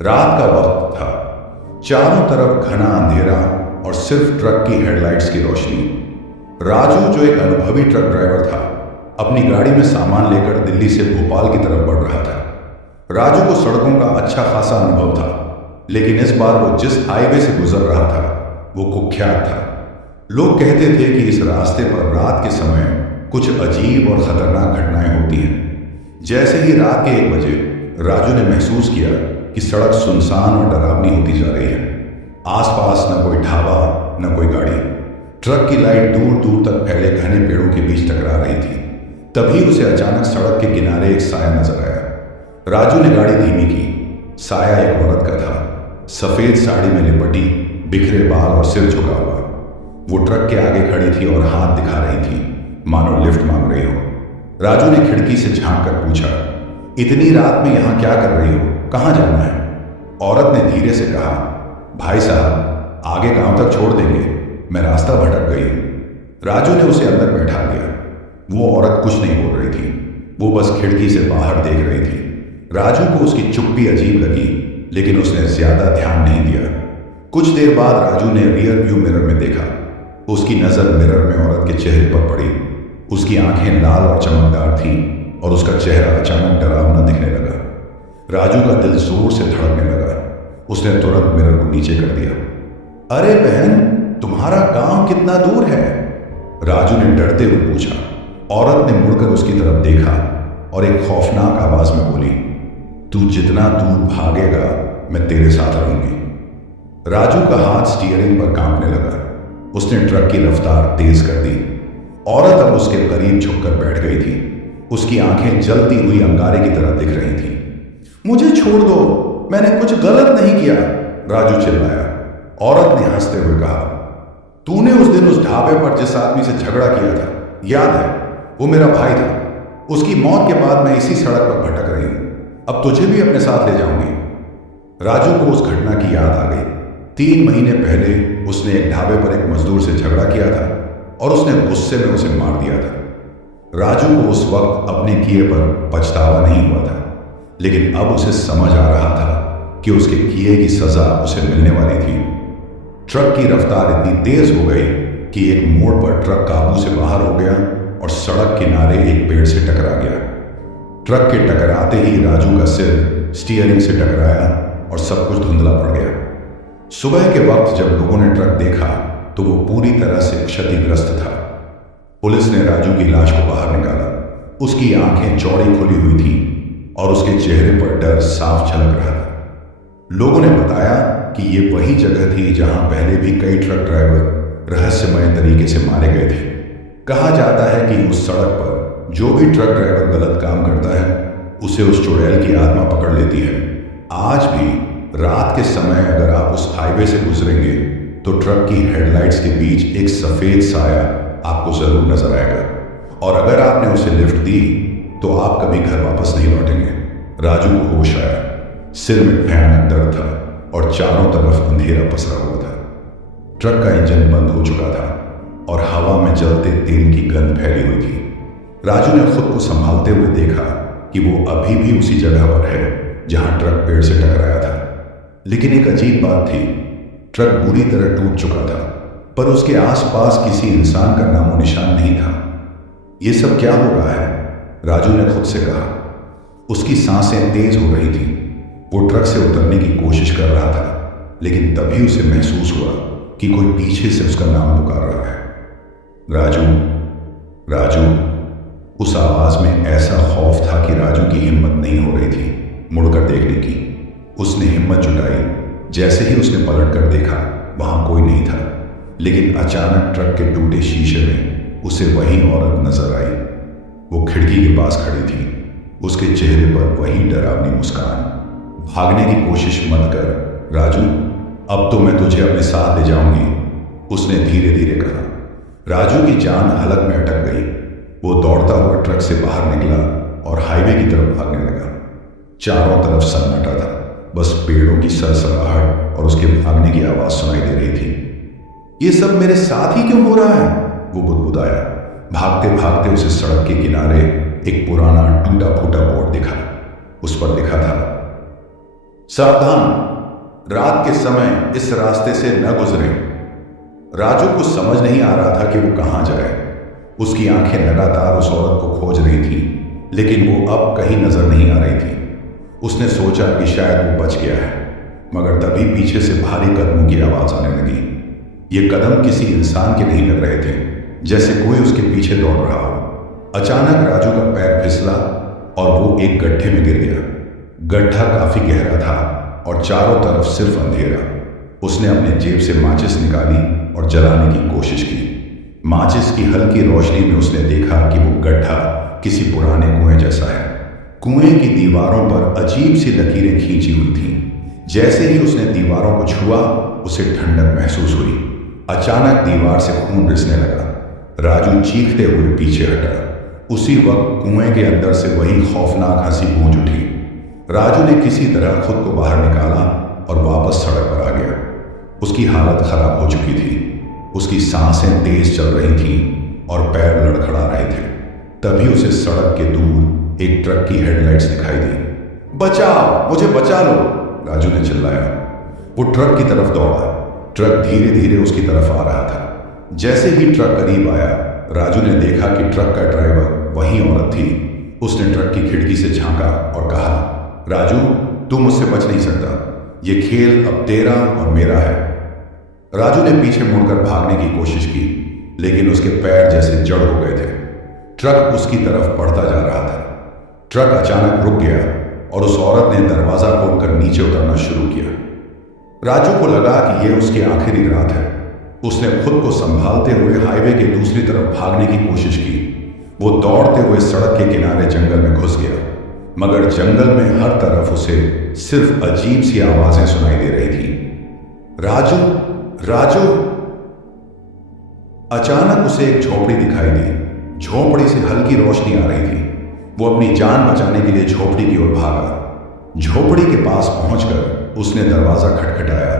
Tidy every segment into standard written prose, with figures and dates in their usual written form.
रात का वक्त था। चारों तरफ घना अंधेरा और सिर्फ ट्रक की हेडलाइट्स की रोशनी। राजू, जो एक अनुभवी ट्रक ड्राइवर था, अपनी गाड़ी में सामान लेकर दिल्ली से भोपाल की तरफ बढ़ रहा था। राजू को सड़कों का अच्छा खासा अनुभव था, लेकिन इस बार वो जिस हाईवे से गुजर रहा था वो कुख्यात था। लोग कहते थे कि इस रास्ते पर रात के समय कुछ अजीब और खतरनाक घटनाएं होती हैं। जैसे ही रात के 1 बजे राजू ने महसूस किया कि सड़क सुनसान और डरावनी होती जा रही है। आसपास न कोई ढाबा, न कोई गाड़ी। ट्रक की लाइट दूर दूर तक फैले घने पेड़ों के बीच टकरा रही थी। तभी उसे अचानक सड़क के किनारे एक साया नजर आया। राजू ने गाड़ी धीमी की। साया एक औरत का था, सफेद साड़ी में लिपटी, बिखरे बाल और सिर झुका हुआ। वो ट्रक के आगे खड़ी थी और हाथ दिखा रही थी, मानो लिफ्ट मांग रही हो। राजू ने खिड़की से झांक कर पूछा, इतनी रात में यहां क्या कर रही हो, कहां जाना है? औरत ने धीरे से कहा, भाई साहब, आगे गांव तक छोड़ देंगे, मैं रास्ता भटक गई हूं। राजू ने उसे अंदर बैठा लिया। वो औरत कुछ नहीं बोल रही थी, वो बस खिड़की से बाहर देख रही थी। राजू को उसकी चुप्पी अजीब लगी, लेकिन उसने ज्यादा ध्यान नहीं दिया। कुछ देर बाद राजू ने रियर व्यू मिरर में देखा। उसकी नजर मिरर में औरत के चेहरे पर पड़ी। उसकी आंखें लाल और चमकदार थीं और उसका चेहरा अचानक डरावना दिखने लगा। राजू का दिल जोर से धड़कने लगा। उसने तुरंत मिरर को नीचे कर दिया। अरे बहन, तुम्हारा गांव कितना दूर है? राजू ने डरते हुए पूछा। औरत ने मुड़कर उसकी तरफ देखा और एक खौफनाक आवाज में बोली, तू जितना दूर भागेगा मैं तेरे साथ रहूंगी। राजू का हाथ स्टीयरिंग पर कांपने लगा। उसने ट्रक की रफ्तार तेज कर दी। औरत अब उसके करीब झुककर बैठ गई थी। उसकी आंखें जलती हुई अंगारे की तरह दिख रही थीं। मुझे छोड़ दो, मैंने कुछ गलत नहीं किया, राजू चिल्लाया। औरत ने हंसते हुए कहा, तूने उस दिन उस ढाबे पर जिस आदमी से झगड़ा किया था, याद है? वो मेरा भाई था। उसकी मौत के बाद मैं इसी सड़क पर भटक रही हूं। अब तुझे भी अपने साथ ले जाऊंगी। राजू को उस घटना की याद आ गई। 3 महीने पहले उसने एक ढाबे पर एक मजदूर से झगड़ा किया था और उसने गुस्से में उसे मार दिया था। राजू को उस वक्त अपने किए पर पछतावा नहीं हुआ था, लेकिन अब उसे समझ आ रहा था कि उसके किए की सजा उसे मिलने वाली थी। ट्रक की रफ्तार इतनी तेज हो गई कि एक मोड़ पर ट्रक काबू से बाहर हो गया और सड़क किनारे एक पेड़ से टकरा गया। ट्रक के टकराते ही राजू का सिर स्टीयरिंग से टकराया और सब कुछ धुंधला पड़ गया। सुबह के वक्त जब लोगों ने ट्रक देखा तो वो पूरी तरह से क्षतिग्रस्त था। पुलिस ने राजू की लाश को बाहर निकाला। उसकी आंखें चौड़ी खुली हुई थीं और उसके चेहरे पर डर साफ झलक रहा था। लोगों ने बताया कि ये वही जगह थी जहां पहले भी कई ट्रक ड्राइवर रहस्यमय तरीके से मारे गए थे। कहा जाता है कि उस सड़क पर जो भी ट्रक ड्राइवर गलत काम करता है उसे उस चुड़ैल की आत्मा पकड़ लेती है। आज भी रात के समय अगर आप उस हाईवे से गुजरेंगे तो ट्रक की हेडलाइट्स के बीच एक सफेद साया आपको जरूर नजर आएगा, और अगर आपने उसे लिफ्ट दी तो आप कभी घर वापस नहीं लौटेंगे। राजू को होश आया। सिर में भयानक दर्द था और चारों तरफ अंधेरा पसरा हुआ था। ट्रक का इंजन बंद हो चुका था और हवा में जलते तेल की गंध फैली हुई थी। राजू ने खुद को संभालते हुए देखा कि वो अभी भी उसी जगह पर है जहां ट्रक पेड़ से टकराया था। लेकिन एक अजीब बात थी, ट्रक बुरी तरह टूट चुका था, पर उसके आसपास किसी इंसान का नामो निशान नहीं था। ये सब क्या हो रहा है? राजू ने खुद से कहा। उसकी सांसें तेज हो रही थीं। वो ट्रक से उतरने की कोशिश कर रहा था, लेकिन तभी उसे महसूस हुआ कि कोई पीछे से उसका नाम पुकार रहा है, राजू, राजू। उस आवाज में ऐसा खौफ था कि राजू की हिम्मत नहीं हो रही थी मुड़कर देखने की। उसने हिम्मत जुटाई। जैसे ही उसने पलट कर देखा वहां कोई नहीं था, लेकिन अचानक ट्रक के टूटे शीशे में उसे वही औरत नजर आई। वो खिड़की के पास खड़ी थी। उसके चेहरे पर वही डरावनी मुस्कान। भागने की कोशिश मत कर राजू, अब तो मैं तुझे अपने साथ ले जाऊंगी, उसने धीरे धीरे कहा। राजू की जान हलक में अटक गई। वो दौड़ता हुआ ट्रक से बाहर निकला और हाईवे की तरफ भागने लगा। चारों तरफ सन्नाटा था, बस पेड़ों की सरसराहट और उसके भागने की आवाज सुनाई दे रही थी। ये सब मेरे साथ ही क्यों हो रहा है? वो बुदबुदाया। भागते भागते उसे सड़क के किनारे एक पुराना टूटा फूटा बोर्ड दिखा। उस पर लिखा था, सावधान, रात के समय इस रास्ते से न गुजरें। राजू को समझ नहीं आ रहा था कि वो कहाँ जाए। उसकी आंखें लगातार उस औरत को खोज रही थीं, लेकिन वो अब कहीं नजर नहीं आ रही थी। उसने सोचा कि शायद वो बच गया है, मगर तभी पीछे से भारी कदमों की आवाज आने लगी। ये कदम किसी इंसान के नहीं लग रहे थे, जैसे कोई उसके पीछे दौड़ रहा हो। अचानक राजू का पैर फिसला और वो एक गड्ढे में गिर गया। गड्ढा काफी गहरा था और चारों तरफ सिर्फ अंधेरा। उसने अपने जेब से माचिस निकाली और जलाने की कोशिश की। माचिस की हल्की रोशनी में उसने देखा कि वो गड्ढा किसी पुराने कुएं जैसा है। कुएं की दीवारों पर अजीब सी लकीरें खींची हुई थीं। जैसे ही उसने दीवारों को छुआ, उसे ठंडक महसूस हुई। अचानक दीवार से खून रिसने लगा। राजू चीखते हुए पीछे हटा। उसी वक्त कुएं के अंदर से वही खौफनाक हंसी गूंज उठी। राजू ने किसी तरह खुद को बाहर निकाला और वापस सड़क पर आ गया। उसकी हालत खराब हो चुकी थी। उसकी सांसें तेज चल रही थीं और पैर लड़खड़ा रहे थे। तभी उसे सड़क के दूर एक ट्रक की हेडलाइट्स दिखाई दी। बचाओ, मुझे बचा लो, राजू ने चिल्लाया। वो ट्रक की तरफ दौड़ा। ट्रक धीरे धीरे उसकी तरफ आ रहा था। जैसे ही ट्रक करीब आया, राजू ने देखा कि ट्रक का ड्राइवर वही औरत थी। उसने ट्रक की खिड़की से झांका और कहा, राजू, तू मुझसे बच नहीं सकता। ये खेल अब तेरा और मेरा है। राजू ने पीछे मुड़कर भागने की कोशिश की, लेकिन उसके पैर जैसे जड़ हो गए थे। ट्रक उसकी तरफ बढ़ता जा रहा था। ट्रक अचानक रुक गया और उस औरत ने दरवाजा खोलकर नीचे उतरना शुरू किया। राजू को लगा कि यह उसकी आखिरी रात है। उसने खुद को संभालते हुए हाईवे के दूसरी तरफ भागने की कोशिश की। वो दौड़ते हुए सड़क के किनारे जंगल में घुस गया, मगर जंगल में हर तरफ उसे सिर्फ अजीब सी आवाजें सुनाई दे रही थी। राजू, राजू। अचानक उसे एक झोपड़ी दिखाई दी। झोपड़ी से हल्की रोशनी आ रही थी। वो अपनी जान बचाने के लिए झोपड़ी की ओर भागा। झोपड़ी के पास पहुंचकर उसने दरवाजा खटखटाया।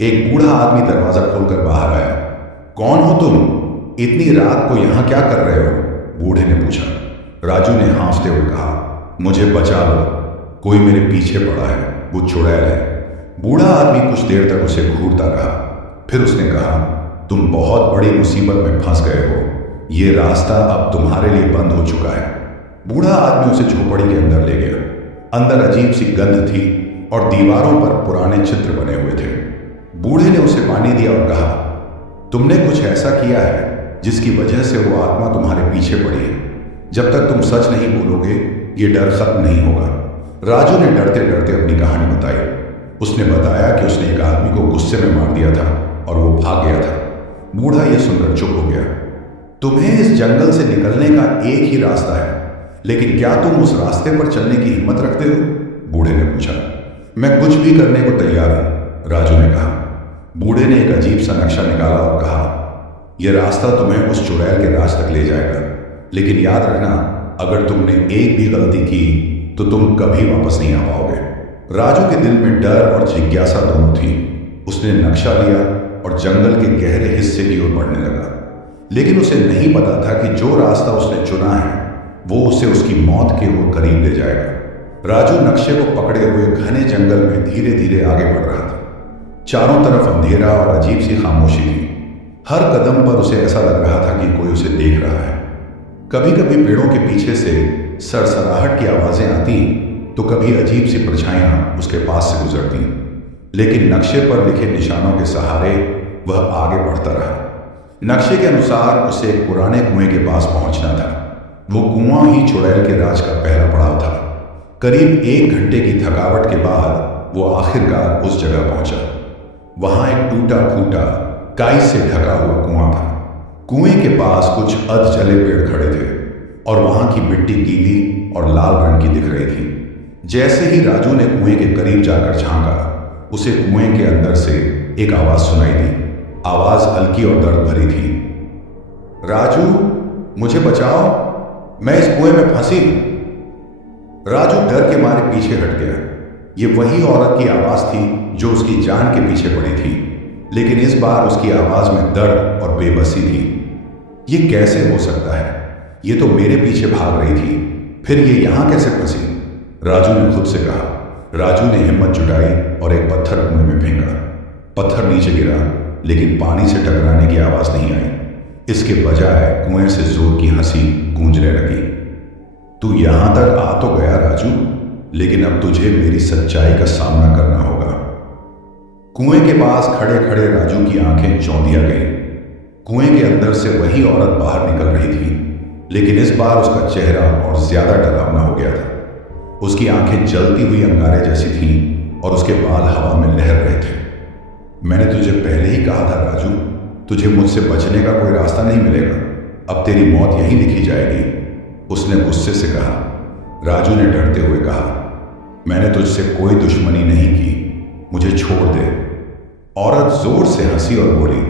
एक बूढ़ा आदमी दरवाजा खोलकर बाहर आया। कौन हो तुम? इतनी रात को यहां क्या कर रहे हो? बूढ़े ने पूछा। राजू ने हाँफते हुए कहा, मुझे बचा लो, कोई मेरे पीछे पड़ा है, वो चुड़ैल है। बूढ़ा आदमी कुछ देर तक उसे घूरता रहा। फिर उसने कहा, तुम बहुत बड़ी मुसीबत में फंस गए हो। ये रास्ता अब तुम्हारे लिए बंद हो चुका है। बूढ़ा आदमी उसे झोपड़ी के अंदर ले गया। अंदर अजीब सी गंध थी और दीवारों पर पुराने चित्र बने हुए थे। बूढ़े ने उसे पानी दिया और कहा, तुमने कुछ ऐसा किया है जिसकी वजह से वो आत्मा तुम्हारे पीछे पड़ी है। जब तक तुम सच नहीं बोलोगे, ये डर खत्म नहीं होगा। राजू ने डरते डरते अपनी कहानी बताई। उसने बताया कि उसने एक आदमी को गुस्से में मार दिया था और वो भाग गया था। बूढ़ा यह सुनकर चुप हो गया। तुम्हें इस जंगल से निकलने का एक ही रास्ता है, लेकिन क्या तुम उस रास्ते पर चलने की हिम्मत रखते हो? बूढ़े ने पूछा। मैं कुछ भी करने को तैयार हूं, राजू ने कहा। बूढ़े ने एक अजीब सा नक्शा निकाला और कहा, यह रास्ता तुम्हें उस चुड़ैल के राज तक ले जाएगा, लेकिन याद रखना, अगर तुमने एक भी गलती की तो तुम कभी वापस नहीं आ पाओगे। राजू के दिल में डर और जिज्ञासा दोनों थी। उसने नक्शा लिया और जंगल के गहरे हिस्से की ओर बढ़ने लगा, लेकिन उसे नहीं पता था कि जो रास्ता उसने चुना है वो उसे उसकी मौत के ओर करीब ले जाएगा। राजू नक्शे को पकड़े हुए घने जंगल में धीरे धीरे आगे बढ़ रहा था। चारों तरफ अंधेरा और अजीब सी खामोशी थी। हर कदम पर उसे ऐसा लग रहा था कि कोई उसे देख रहा है। कभी कभी पेड़ों के पीछे से सरसराहट की आवाजें आती तो कभी अजीब सी परछाइयां उसके पास से गुजरती, लेकिन नक्शे पर लिखे निशानों के सहारे वह आगे बढ़ता रहा। नक्शे के अनुसार उसे एक पुराने कुएं के पास पहुंचना था। वो कुआं ही चुड़ैल के राज का पहला पड़ाव था। करीब 1 घंटे की थकावट के बाद वो आखिरकार उस जगह पहुंचा। वहां एक टूटा फूटा काई से ढका हुआ कुआं था। कुएं के पास कुछ अधजले पेड़ खड़े थे और वहां की मिट्टी गीली और लाल रंग की दिख रही थी। जैसे ही राजू ने कुएं के करीब जाकर झांका, उसे कुएं के अंदर से एक आवाज सुनाई दी। आवाज हल्की और दर्द भरी थी। राजू, मुझे बचाओ, मैं इस कुएं में फंसी हूं। राजू डर के मारे पीछे हट गया। ये वही औरत की आवाज थी जो उसकी जान के पीछे पड़ी थी, लेकिन इस बार उसकी आवाज में दर्द और बेबसी थी। ये कैसे हो सकता है? ये तो मेरे पीछे भाग रही थी, फिर ये यहां कैसे फंसी? राजू ने खुद से कहा। राजू ने हिम्मत जुटाई और एक पत्थर कुएं में फेंका। पत्थर नीचे गिरा, लेकिन पानी से टकराने की आवाज नहीं आई। इसके बजाय कुएं से जोर की हंसी गूंजने लगी। तू यहां तक आ तो गया राजू, लेकिन अब तुझे मेरी सच्चाई का सामना करना होगा। कुएं के पास खड़े खड़े राजू की आंखें चौंधिया गई। कुएं के अंदर से वही औरत बाहर निकल रही थी, लेकिन इस बार उसका चेहरा और ज्यादा डरावना हो गया था। उसकी आंखें जलती हुई अंगारे जैसी थीं और उसके बाल हवा में लहर रहे थे। मैंने तुझे पहले ही कहा था राजू, तुझे मुझसे बचने का कोई रास्ता नहीं मिलेगा। अब तेरी मौत यहीं लिखी जाएगी, उसने गुस्से से कहा। राजू ने डरते हुए कहा, मैंने तुझसे कोई दुश्मनी नहीं की, मुझे छोड़ दे। औरत जोर से हंसी और बोली,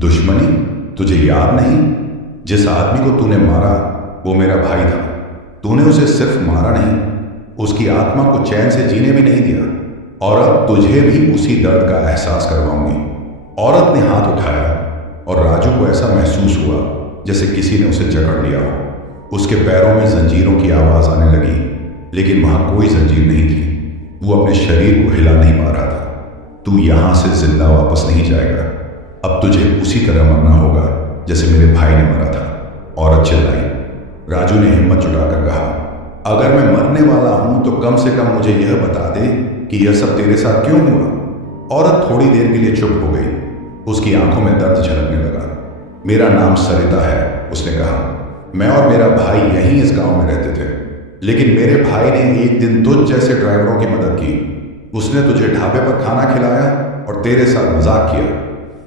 दुश्मनी? तुझे याद नहीं? जिस आदमी को तूने मारा वो मेरा भाई था। तूने उसे सिर्फ मारा नहीं, उसकी आत्मा को चैन से जीने भी नहीं दिया, और अब तुझे भी उसी दर्द का एहसास करवाऊंगी। औरत ने हाथ उठाया और राजू को ऐसा महसूस हुआ जैसे किसी ने उसे जकड़ लिया हो। उसके पैरों में जंजीरों की आवाज आने लगी, लेकिन वहां कोई जंजीर नहीं थी। वो अपने शरीर को हिला नहीं पा रहा था। तू यहां से जिंदा वापस नहीं जाएगा, अब तुझे उसी तरह मरना होगा जैसे मेरे भाई ने मरा था। औरत चिल्लाई। राजू ने हिम्मत जुटाकर कहा, अगर मैं मरने वाला हूं तो कम से कम मुझे यह बता दे कि यह सब तेरे साथ क्यों हुआ। औरत थोड़ी देर के लिए चुप हो गई। उसकी आंखों में दर्द झलकने लगा। मेरा नाम सरिता है, उसने कहा। मैं और मेरा भाई यहीं इस गांव में रहते थे, लेकिन मेरे भाई ने एक दिन तुझ जैसे ड्राइवरों की मदद की। उसने तुझे ढाबे पर खाना खिलाया और तेरे साथ मजाक किया,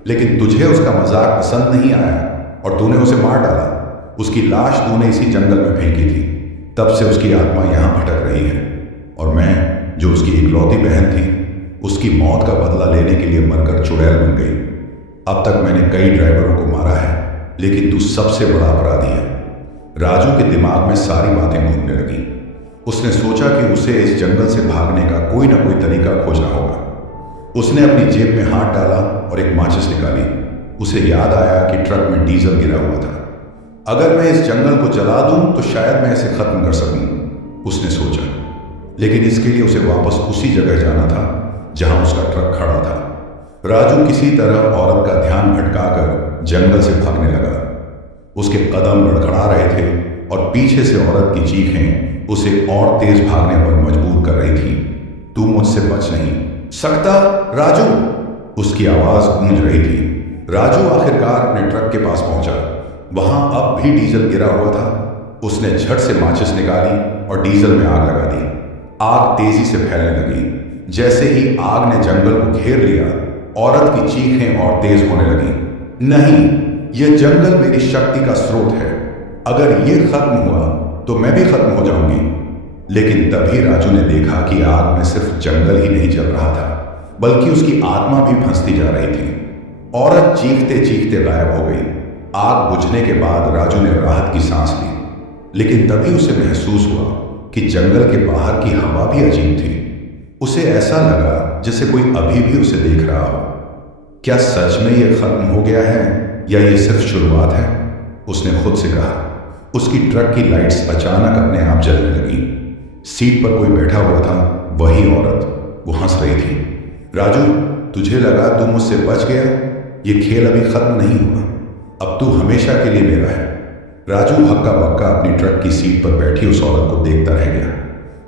लेकिन तुझे उसका मजाक पसंद नहीं आया और तूने उसे मार डाला। उसकी लाश तूने इसी जंगल में फेंकी थी। तब से उसकी आत्मा यहां भटक रही है, और मैं, जो उसकी इकलौती बहन थी, उसकी मौत का बदला लेने के लिए मरकर चुड़ैल बन गई। अब तक मैंने कई ड्राइवरों को मारा है, लेकिन तू सबसे बड़ा अपराधी है। राजू के दिमाग में सारी बातें घूमने लगी। उसने सोचा कि उसे इस जंगल से भागने का कोई ना कोई तरीका खोजना होगा। उसने अपनी जेब में हाथ डाला और एक माचिस निकाली। उसे याद आया कि ट्रक में डीजल गिरा हुआ था। अगर मैं इस जंगल को जला दूं तो शायद मैं इसे खत्म कर सकूं, उसने सोचा। लेकिन इसके लिए उसे वापस उसी जगह जाना था जहां उसका ट्रक खड़ा था। राजू किसी तरह औरत का ध्यान भटकाकर जंगल से भागने लगा। उसके कदम लड़खड़ा रहे थे और पीछे से औरत की चीखें उसे और तेज भागने पर मजबूर कर रही थी। तू मुझसे बच नहीं सकता राजू, उसकी आवाज गूंज रही थी। राजू आखिरकार अपने ट्रक के पास पहुंचा। वहां अब भी डीजल गिरा हुआ था। उसने झट से माचिस निकाली और डीजल में आग लगा दी। आग तेजी से फैलने लगी। जैसे ही आग ने जंगल को घेर लिया, औरत की चीखें और तेज होने लगी। नहीं, यह जंगल मेरी शक्ति का स्रोत है। अगर यह खत्म हुआ तो मैं भी खत्म हो जाऊंगी। लेकिन तभी राजू ने देखा कि आग में सिर्फ जंगल ही नहीं जल रहा था, बल्कि उसकी आत्मा भी फंसती जा रही थी। औरत चीखते चीखते गायब हो गई। आग बुझने के बाद राजू ने राहत की सांस ली, लेकिन तभी उसे महसूस हुआ कि जंगल के बाहर की हवा भी अजीब थी। उसे ऐसा लगा जैसे कोई अभी भी उसे देख रहा हो। क्या सच में यह खत्म हो गया है या यह सिर्फ शुरुआत है, उसने खुद से कहा। उसकी ट्रक की लाइट्स अचानक अपने आप जलने लगी। सीट पर कोई बैठा हुआ था, वही औरत। वो हंस रही थी। राजू, तुझे लगा तू मुझसे बच गया? ये खेल अभी खत्म नहीं हुआ, अब तू हमेशा के लिए मेरा है। राजू हक्का बक्का अपनी ट्रक की सीट पर बैठी उस औरत को देखता रह गया।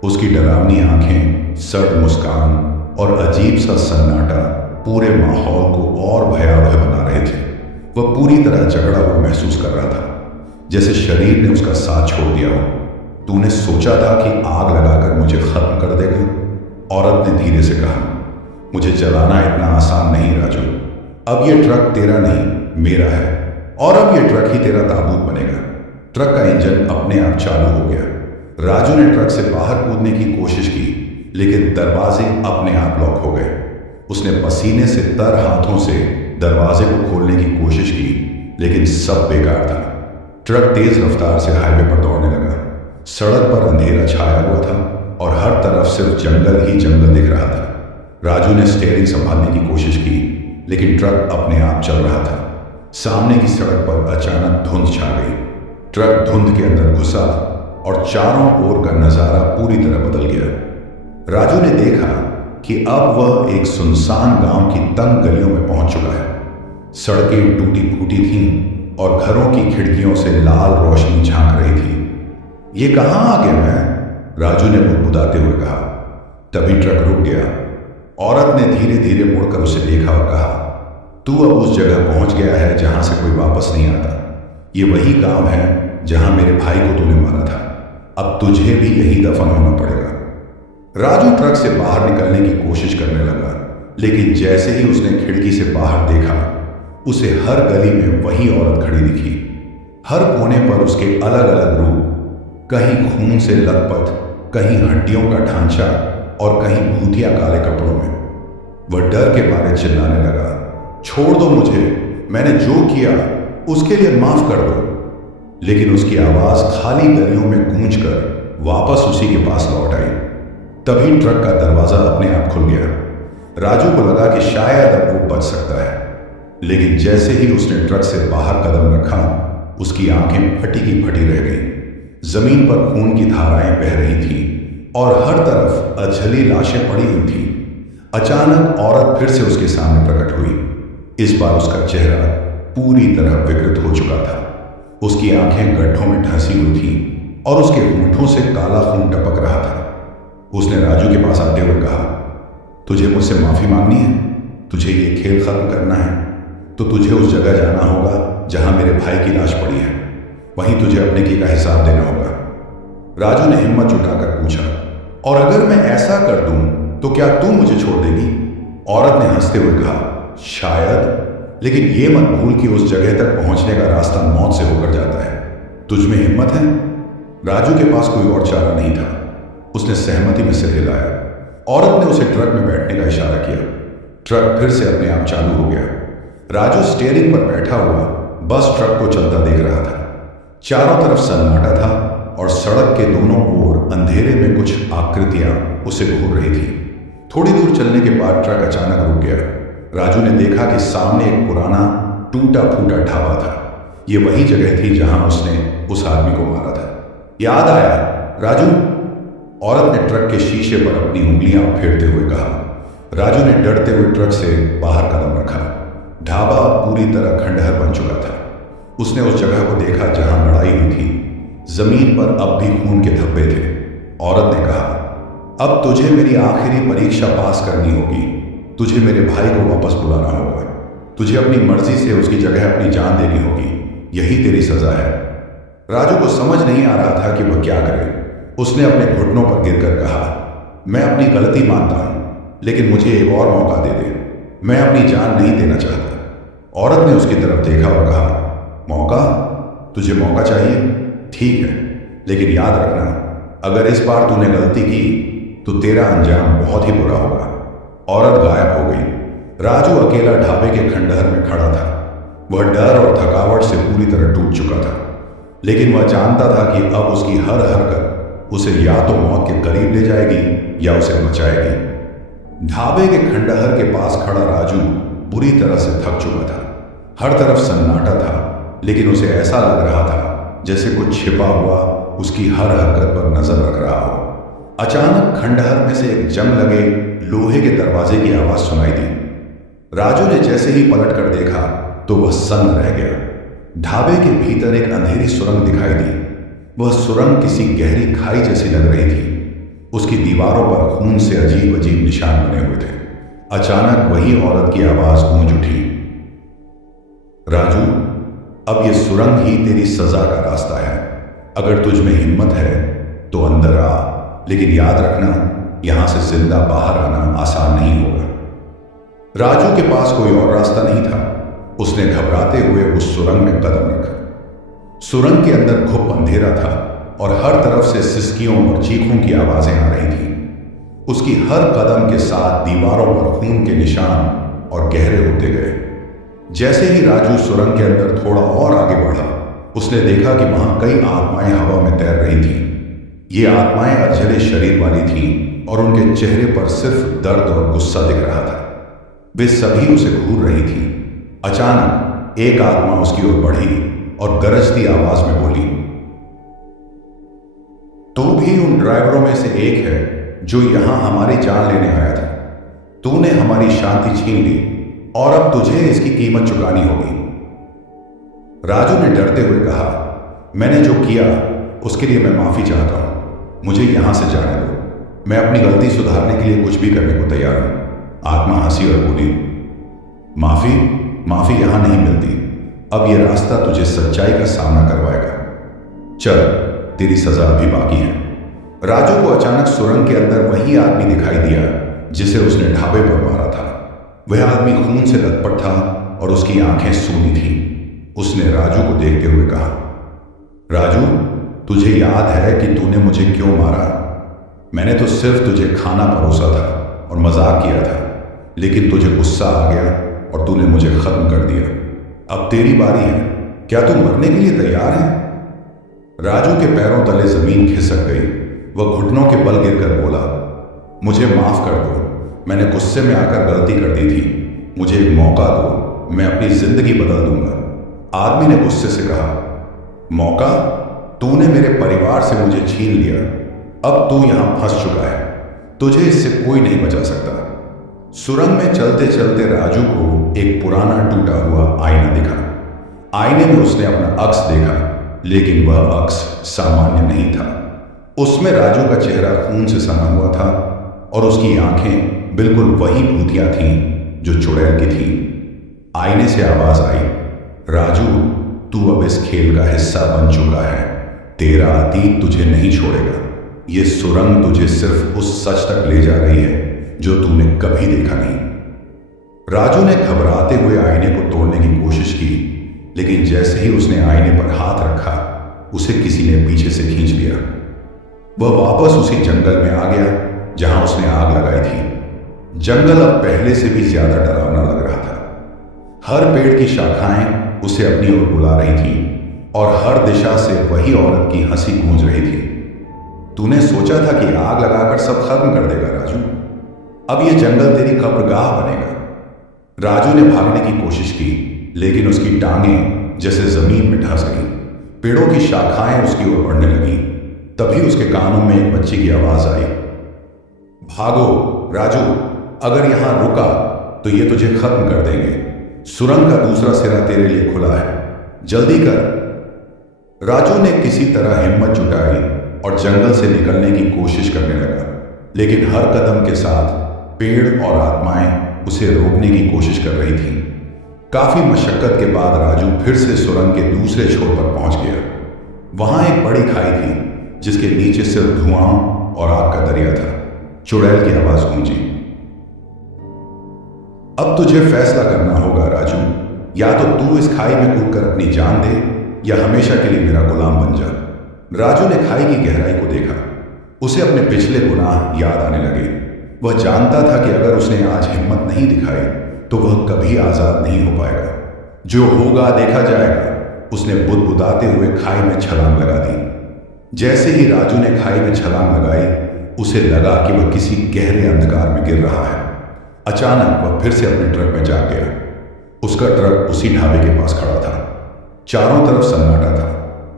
उसकी डरावनी आंखें, सर्द मुस्कान और अजीब सा सन्नाटा पूरे माहौल को और भयावह बना रहे थे। वह पूरी तरह जकड़ा हुआ महसूस कर रहा था, जैसे शरीर ने उसका साथ छोड़ दिया हो। तूने सोचा था कि आग लगाकर मुझे खत्म कर देगा, औरत ने धीरे से कहा। मुझे जलाना इतना आसान नहीं राजू। अब यह ट्रक तेरा नहीं, मेरा है, और अब यह ट्रक ही तेरा ताबूत बनेगा। ट्रक का इंजन अपने आप चालू हो गया। राजू ने ट्रक से बाहर कूदने की कोशिश की, लेकिन दरवाजे अपने आप लॉक हो गए। उसने पसीने से तर हाथों से दरवाजे को खोलने की कोशिश की, लेकिन सब बेकार था। ट्रक तेज रफ्तार से हाईवे पर दौड़ने लगा। सड़क पर अंधेरा छाया हुआ था और हर तरफ सिर्फ जंगल ही जंगल दिख रहा था। राजू ने स्टीयरिंग संभालने की कोशिश की, लेकिन ट्रक अपने आप चल रहा था। सामने की सड़क पर अचानक धुंध छा गई। ट्रक धुंध के अंदर घुसा और चारों ओर का नजारा पूरी तरह बदल गया। राजू ने देखा कि अब वह एक सुनसान गांव की तंग गलियों में पहुंच चुका है। सड़कें टूटी फूटी थीं और घरों की खिड़कियों से लाल रोशनी झांक रही थी। ये कहां आ गया मैं? राजू ने बुदबुदाते हुए कहा। तभी ट्रक रुक गया। औरत ने धीरे धीरे मुड़कर उसे देखा और कहा, तू अब उस जगह पहुंच गया है जहां से कोई वापस नहीं आता। ये वही गांव है जहां मेरे भाई को तूने मारा था। अब तुझे भी यही दफन होना पड़ेगा। राजू ट्रक से बाहर निकलने की कोशिश करने लगा, लेकिन जैसे ही उसने खिड़की से बाहर देखा, उसे हर गली में वही औरत खड़ी दिखी। हर कोने पर उसके अलग अलग रूप, कहीं खून से लथपथ, कहीं हड्डियों का ढांचा और कहीं भूतिया काले कपड़ों में। वह डर के मारे चिल्लाने लगा, छोड़ दो मुझे, मैंने जो किया उसके लिए माफ कर दो। लेकिन उसकी आवाज खाली गलियों में गूंजकर वापस उसी के पास लौट आई। तभी ट्रक का दरवाजा अपने आप खुल गया। राजू को लगा कि शायद अब वो बच सकता है, लेकिन जैसे ही उसने ट्रक से बाहर कदम रखा, उसकी आंखें फटी की फटी रह गईं। जमीन पर खून की धाराएं बह रही थीं और हर तरफ अजली लाशें पड़ी हुई थीं। अचानक औरत फिर से उसके सामने प्रकट हुई। इस बार उसका चेहरा पूरी तरह विकृत हो चुका था। उसकी आंखें गड्ढों में ढंसी हुई थीं और उसके होंठों से काला खून टपक रहा था। उसने राजू के पास आते हुए कहा, तुझे मुझसे माफी मांगनी है? तुझे ये खेल खत्म करना है तो तुझे उस जगह जाना होगा जहां मेरे भाई की लाश पड़ी है। वहीं तुझे अपने की का हिसाब देना होगा। राजू ने हिम्मत जुटाकर पूछा, और अगर मैं ऐसा कर दूं तो क्या तू मुझे छोड़ देगी? औरत ने हंसते हुए कहा, शायद, लेकिन यह मत भूल कि उस जगह तक पहुंचने का रास्ता मौत से होकर जाता है। तुझ में हिम्मत है? राजू के पास कोई और चारा नहीं था। उसने सहमति में सिर हिलाया। औरत ने उसे ट्रक में बैठने का इशारा किया। ट्रक फिर से अपने आप चालू हो गया। राजू स्टीयरिंग पर बैठा हुआ बस ट्रक को चलता देख रहा था। चारों तरफ सन्नाटा था और सड़क के दोनों ओर अंधेरे में कुछ आकृतियां उसे घूर रही थी। थोड़ी दूर चलने के बाद ट्रक अचानक रुक गया। राजू ने देखा कि सामने एक पुराना टूटा फूटा ढाबा था। ये वही जगह थी जहां उसने उस आदमी को मारा था। याद आया राजू? औरत ने ट्रक के शीशे पर अपनी उंगलियां फेरते हुए कहा। राजू ने डरते हुए ट्रक से बाहर कदम रखा। ढाबा पूरी तरह खंडहर बन चुका था। उसने उस जगह को देखा जहां लड़ाई हुई थी। जमीन पर अब भी खून के धब्बे थे। औरत ने कहा, अब तुझे मेरी आखिरी परीक्षा पास करनी होगी। तुझे मेरे भाई को वापस बुलाना होगा। तुझे अपनी मर्जी से उसकी जगह अपनी जान देनी होगी। यही तेरी सजा है। राजू को समझ नहीं आ रहा था कि वह क्या करे। उसने अपने घुटनों पर गिरकर कहा, मैं अपनी गलती मानता हूं, लेकिन मुझे एक और मौका दे दे। मैं अपनी जान नहीं देना चाहता। औरत ने उसकी तरफ देखा और कहा, मौका? तुझे मौका चाहिए? ठीक है, लेकिन याद रखना, अगर इस बार तूने गलती की तो तेरा अंजाम बहुत ही बुरा होगा। औरत गायब हो गई। राजू अकेला ढाबे के खंडहर में खड़ा था। वह डर और थकावट से पूरी तरह टूट चुका था, लेकिन वह जानता था कि अब उसकी हर हरकत उसे या तो मौत के करीब ले जाएगी या उसे बचाएगी। ढाबे के खंडहर के पास खड़ा राजू बुरी तरह से थक चुका था। हर तरफ सन्नाटा था, लेकिन उसे ऐसा लग रहा था जैसे कुछ छिपा हुआ उसकी हर हरकत पर नजर रख रहा हो। अचानक खंडहर में से एक जंग लगे लोहे के दरवाजे की आवाज सुनाई दी। राजू ने जैसे ही पलट कर देखा तो वह सन्न रह गया। ढाबे के भीतर एक अंधेरी सुरंग दिखाई दी। वह सुरंग किसी गहरी खाई जैसी लग रही थी। उसकी दीवारों पर खून से अजीब अजीब निशान बने हुए थे। अचानक वही औरत की आवाज गूंज उठी, राजू, अब यह सुरंग ही तेरी सजा का रास्ता है। अगर तुझ में हिम्मत है तो अंदर आ, लेकिन याद रखना, यहां से जिंदा बाहर आना आसान नहीं होगा। राजू के पास कोई और रास्ता नहीं था। उसने घबराते हुए उस सुरंग में कदम रखा। सुरंग के अंदर घुप अंधेरा था और हर तरफ से सिसकियों और चीखों की आवाजें आ रही थीं। उसकी हर कदम के साथ दीवारों पर खून के निशान और गहरे होते गए। जैसे ही राजू सुरंग के अंदर थोड़ा और आगे बढ़ा, उसने देखा कि वहां कई आत्माएं हवा में तैर रही थीं। ये आत्माएं अजले शरीर वाली थीं और उनके चेहरे पर सिर्फ दर्द और गुस्सा दिख रहा था। वे सभी उसे घूर रही थीं। अचानक एक आत्मा उसकी ओर बढ़ी और गरजती आवाज में बोली, तू भी उन ड्राइवरों में से एक है जो यहां हमारी जान लेने आया था। तूने हमारी शांति छीन ली और अब तुझे इसकी कीमत चुकानी होगी। राजू ने डरते हुए कहा, मैंने जो किया उसके लिए मैं माफी चाहता हूं। मुझे यहां से जाने दो। मैं अपनी गलती सुधारने के लिए कुछ भी करने को तैयार हूं। आत्मा हंसी और बोली, माफी माफी यहां नहीं मिलती। अब यह रास्ता तुझे सच्चाई का सामना करवाएगा। चल, तेरी सजा अभी बाकी है। राजू को अचानक सुरंग के अंदर वही आदमी दिखाई दिया जिसे उसने ढाबे पर मारा था। वह आदमी खून से लथपथ था और उसकी आंखें सूनी थीं। उसने राजू को देखते हुए कहा, राजू, तुझे याद है कि तूने मुझे क्यों मारा? मैंने तो सिर्फ तुझे खाना परोसा था और मजाक किया था, लेकिन तुझे गुस्सा आ गया और तूने मुझे खत्म कर दिया। अब तेरी बारी है। क्या तू मरने के लिए तैयार है? राजू के पैरों तले जमीन खिसक गई। वह घुटनों के बल गिरकर बोला, मुझे माफ कर दो। मैंने गुस्से में आकर गलती कर दी थी। मुझे एक मौका दो, मैं अपनी जिंदगी बदल दूंगा। आदमी ने गुस्से से कहा, मौका? तूने मेरे परिवार से मुझे छीन लिया। अब तू यहां फंस चुका है। तुझे इससे कोई नहीं बचा सकता। सुरंग में चलते चलते राजू को एक पुराना टूटा हुआ आईना दिखा। आईने में उसने अपना अक्स देखा, लेकिन वह अक्स सामान्य नहीं था। उसमें राजू का चेहरा खून से सना हुआ था और उसकी आंखें बिल्कुल वही भूतियां थीं जो चुड़ैल की थीं। आईने से आवाज आई, राजू, तू अब इस खेल का हिस्सा बन चुका है। तेरा अतीत तुझे नहीं छोड़ेगा। ये सुरंग तुझे सिर्फ उस सच तक ले जा रही है जो तूने कभी देखा नहीं। राजू ने घबराते हुए आईने को तोड़ने की कोशिश की, लेकिन जैसे ही उसने आईने पर हाथ रखा, उसे किसी ने पीछे से खींच लिया। वह वापस उसी जंगल में आ गया जहां उसने आग लगाई थी। जंगल अब पहले से भी ज्यादा डरावना लग रहा था। हर पेड़ की शाखाएं उसे अपनी ओर बुला रही थीं और हर दिशा से वही औरत की हंसी गूंज रही थी। तूने सोचा था कि आग लगाकर सब खत्म कर देगा राजू। अब यह जंगल तेरी कब्रगाह बनेगा। राजू ने भागने की कोशिश की, लेकिन उसकी टांगें जैसे जमीन में धंस गई। पेड़ों की शाखाएं उसकी ओर बढ़ने लगी। तभी उसके कानों में एक बच्ची की आवाज आई, भागो राजू, अगर यहां रुका तो ये तुझे खत्म कर देंगे। सुरंग का दूसरा सिरा तेरे लिए खुला है, जल्दी कर। राजू ने किसी तरह हिम्मत जुटाई और जंगल से निकलने की कोशिश करने लगा, लेकिन हर कदम के साथ पेड़ और आत्माएं उसे रोकने की कोशिश कर रही थीं। काफी मशक्कत के बाद राजू फिर से सुरंग के दूसरे छोर पर पहुंच गया। वहां एक बड़ी खाई थी जिसके नीचे सिर्फ धुआं और आग का दरिया था। चुड़ैल की आवाज गूंजी, अब तुझे फैसला करना होगा राजू। या तो तू इस खाई में कूदकर अपनी जान दे या हमेशा के लिए मेरा गुलाम बन जा। राजू ने खाई की गहराई को देखा। उसे अपने पिछले गुनाह याद आने लगे। वह जानता था कि अगर उसने आज हिम्मत नहीं दिखाई तो वह कभी आजाद नहीं हो पाएगा। जो होगा देखा जाएगा। उसने बुदबुदाते हुए खाई में छलांग लगा दी। जैसे ही राजू ने खाई में छलांग लगाई, उसे लगा कि वह किसी गहरे अंधकार में गिर रहा है। अचानक वह फिर से अपने ट्रक में जा गया। उसका ट्रक उसी ढाबे के पास खड़ा था। चारों तरफ सन्नाटा था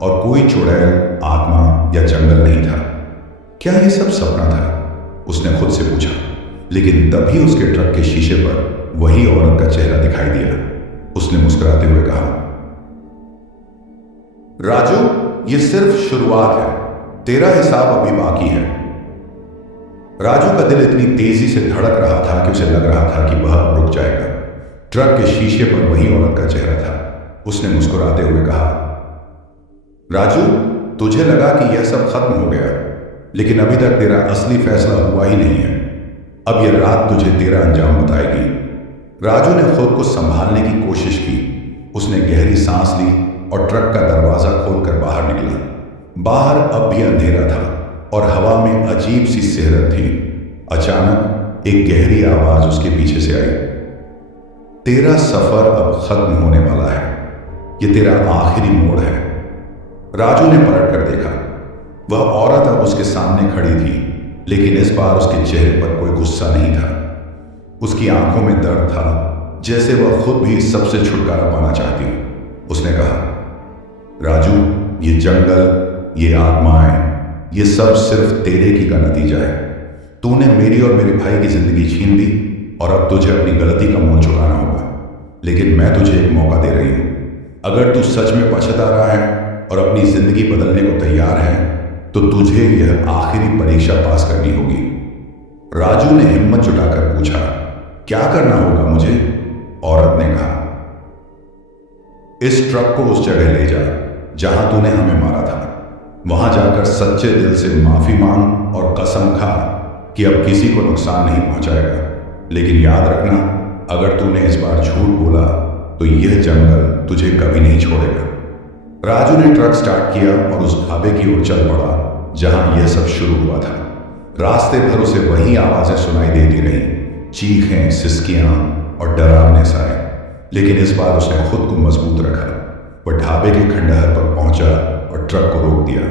और कोई चुड़ैल, आत्मा या जंगल नहीं था। क्या यह सब सपना था? उसने खुद से पूछा। लेकिन तभी उसके ट्रक के शीशे पर वही औरत का चेहरा दिखाई दिया। उसने मुस्कुराते हुए कहा, राजू, ये सिर्फ शुरुआत है। तेरा हिसाब अभी बाकी है। राजू का दिल इतनी तेजी से धड़क रहा था कि उसे लग रहा था कि वह अब रुक जाएगा। ट्रक के शीशे पर वही औरत का चेहरा था। उसने मुस्कुराते हुए कहा, राजू, तुझे लगा कि यह सब खत्म हो गया, लेकिन अभी तक तेरा असली फैसला हुआ ही नहीं है। अब यह रात तुझे तेरा अंजाम बताएगी। राजू ने खुद को संभालने की कोशिश की। उसने गहरी सांस ली और ट्रक का दरवाजा खोलकर बाहर निकला। बाहर अब भी अंधेरा था और हवा में अजीब सी सिहरत थी। अचानक एक गहरी आवाज उसके पीछे से आई, तेरा सफर अब खत्म होने वाला है। यह तेरा आखिरी मोड़ है। राजू ने पलट कर देखा। वह औरत अब उसके सामने खड़ी थी, लेकिन इस बार उसके चेहरे पर कोई गुस्सा नहीं था। उसकी आंखों में दर्द था, जैसे वह खुद भी इस सबसे छुटकारा पाना चाहती। उसने कहा, राजू, ये जंगल, ये आत्माएं, ये सब सिर्फ तेरे की का नतीजा है। तूने मेरी और मेरे भाई की जिंदगी छीन ली और अब तुझे अपनी गलती का मोल चुकाना होगा। लेकिन मैं तुझे एक मौका दे रही हूं। अगर तू सच में पछता रहा है और अपनी जिंदगी बदलने को तैयार है तो तुझे यह आखिरी परीक्षा पास करनी होगी। राजू ने हिम्मत जुटाकर पूछा, क्या करना होगा मुझे? औरत ने कहा, इस ट्रक को उस जगह ले जा जहां तूने हमें मारा था। वहां जाकर सच्चे दिल से माफी मांग और कसम खा कि अब किसी को नुकसान नहीं पहुंचाएगा। लेकिन याद रखना, अगर तूने इस बार झूठ बोला तो यह जंगल तुझे कभी नहीं छोड़ेगा। राजू ने ट्रक स्टार्ट किया और उस ढाबे की ओर चल पड़ा जहां यह सब शुरू हुआ था। रास्ते भर उसे वही आवाजें सुनाई देती रहीं, चीखें, सिसकियां और डरावने साए। लेकिन इस बार उसने खुद को मजबूत रखा। वह ढाबे के खंडहर पर पहुंचा और ट्रक को रोक दिया।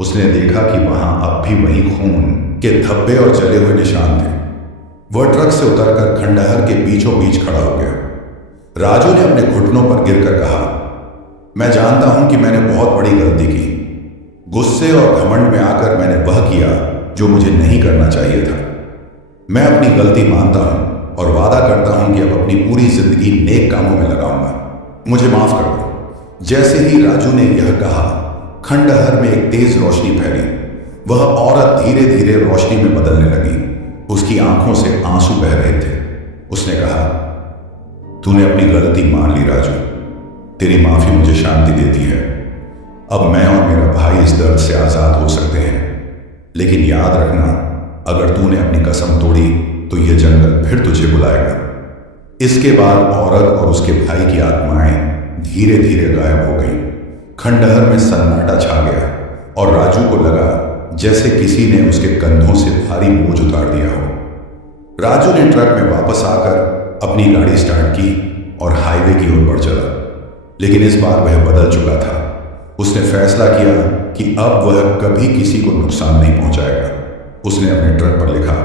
उसने देखा कि वहां अब भी वही खून के धब्बे और जले हुए निशान थे। वह ट्रक से उतरकर खंडहर के बीचों बीच खड़ा हो गया। राजू ने अपने घुटनों पर गिरकर कहा, मैं जानता हूं कि मैंने बहुत बड़ी गलती की। गुस्से और घमंड में आकर मैंने वह किया जो मुझे नहीं करना चाहिए था। मैं अपनी गलती मानता हूं और वादा करता हूं कि अब अपनी पूरी जिंदगी नेक कामों में लगाऊंगा। मुझे माफ कर दो। जैसे ही राजू ने यह कहा, खंडहर में एक तेज रोशनी फैली। वह औरत धीरे धीरे रोशनी में बदलने लगी। उसकी आंखों से आंसू बह रहे थे। उसने कहा, तूने अपनी गलती मान ली राजू। तेरी माफी मुझे शांति देती है। अब मैं और मेरा भाई इस दर्द से आजाद हो सकते हैं। लेकिन याद रखना, अगर तूने अपनी कसम तोड़ी तो यह जंगल फिर तुझे बुलाएगा। इसके बाद औरत और उसके भाई की आत्माएं धीरे धीरे गायब हो गई। खंडहर में सन्नाटा छा गया और राजू को लगा जैसे किसी ने उसके कंधों से भारी बोझ उतार दिया हो। राजू ने ट्रक में वापस आकर अपनी गाड़ी स्टार्ट की और हाईवे की ओर बढ़ चला। लेकिन इस बार वह बदल चुका था। उसने फैसला किया कि अब वह कभी किसी को नुकसान नहीं पहुंचाएगा। उसने अपने ट्रक पर लिखा,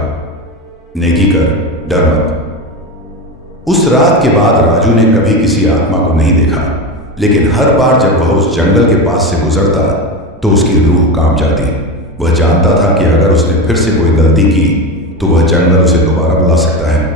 नेकी कर, डर मत। उस रात के बाद राजू ने कभी किसी आत्मा को नहीं देखा। लेकिन हर बार जब वह उस जंगल के पास से गुजरता तो उसकी रूह कांप जाती। वह जानता था कि अगर उसने फिर से कोई गलती की तो वह जंगल उसे दोबारा बुला सकता है।